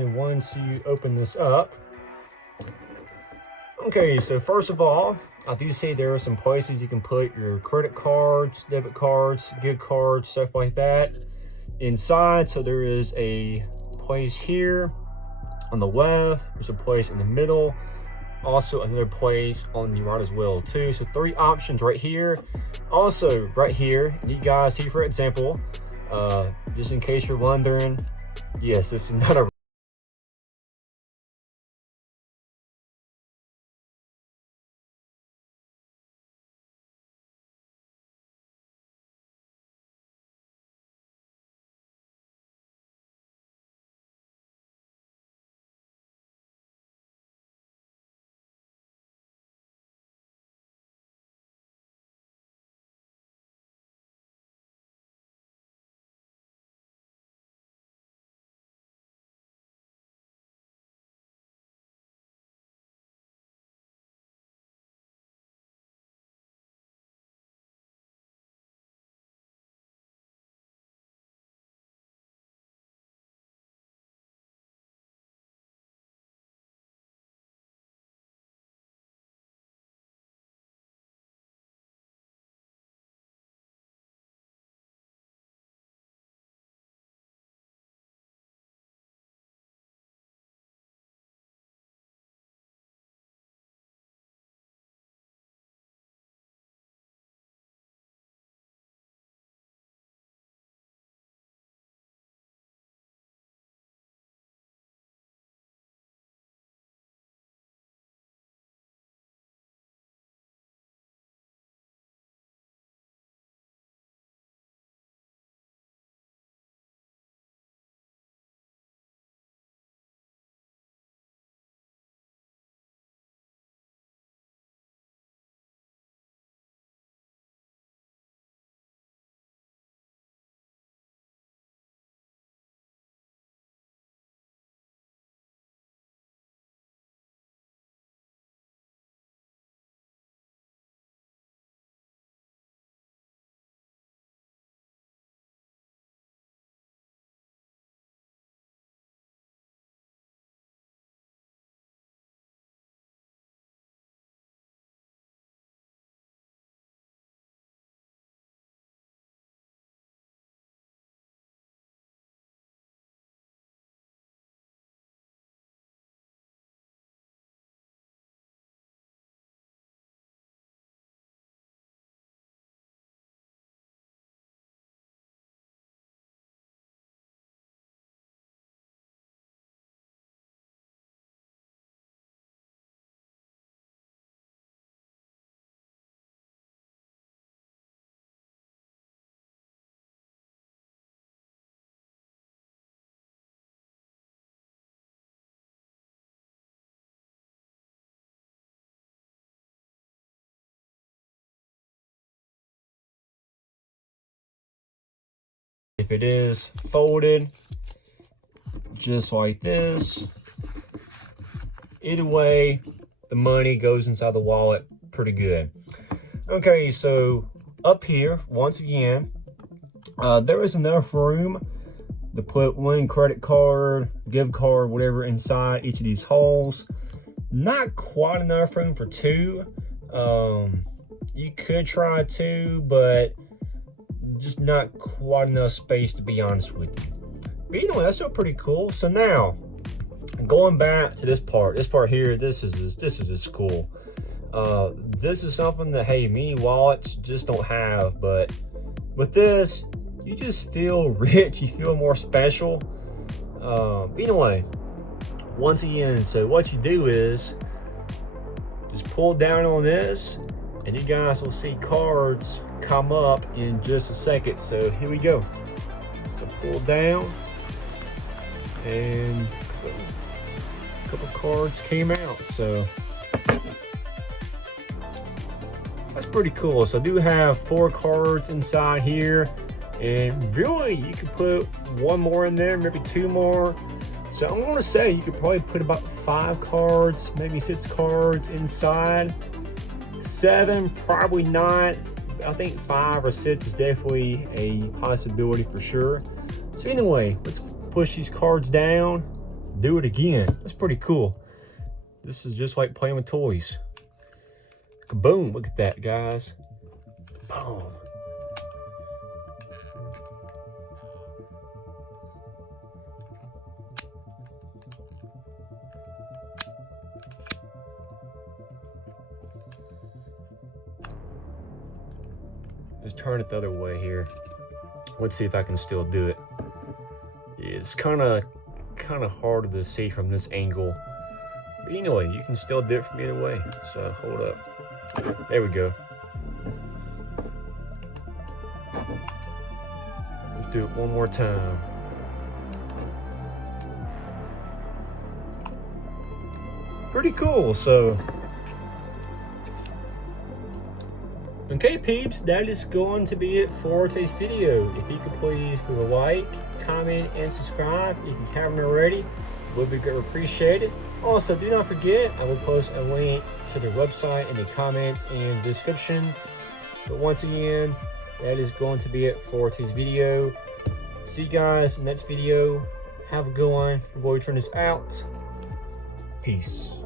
And once you open this up, okay, so first of all, I do see there are some places you can put your credit cards, debit cards, gift cards, stuff like that inside. So there is a place here on the left, there's a place in the middle, also another place on the right as well too. So 3 options right here. Also right here, you guys see, for example, just in case you're wondering, yes, this is not a if it is folded just like this. Either way, the money goes inside the wallet pretty good. Okay, so up here, once again, there is enough room to put 1 credit card, gift card, whatever inside each of these holes. Not quite enough room for 2. You could try 2, but just not quite enough space, to be honest with you. But anyway, that's still pretty cool. So now, going back to this part here, this is just cool. This is something that, hey, mini wallets just don't have, but with this, you just feel rich, you feel more special. Anyway, once again, so what you do is just pull down on this, and you guys will see cards come up in just a second. So here we go. So pull down, and a couple cards came out. So that's pretty cool. So I do have 4 cards inside here, and really you could put 1 more in there, maybe 2 more. So I'm gonna say you could probably put about 5 cards, maybe 6 cards inside. 7, probably not. I think 5 or 6 is definitely a possibility for sure. So anyway, let's push these cards down. do it again. That's pretty cool. This is just like playing with toys. Kaboom, look at that, guys. Boom. Just turn it the other way here. Let's see if I can still do it. It's kind of harder to see from this angle. But anyway, you can still do it from either way. So hold up. There we go. Let's do it one more time. Pretty cool. So okay, peeps, that is going to be it for today's video. If you could please leave a like, comment, and subscribe if you haven't already, would be greatly appreciated. Also, do not forget, I will post a link to their website in the comments and description. But once again, that is going to be it for today's video. See you guys in the next video. Have a good one. Your boy Trent is out. Peace.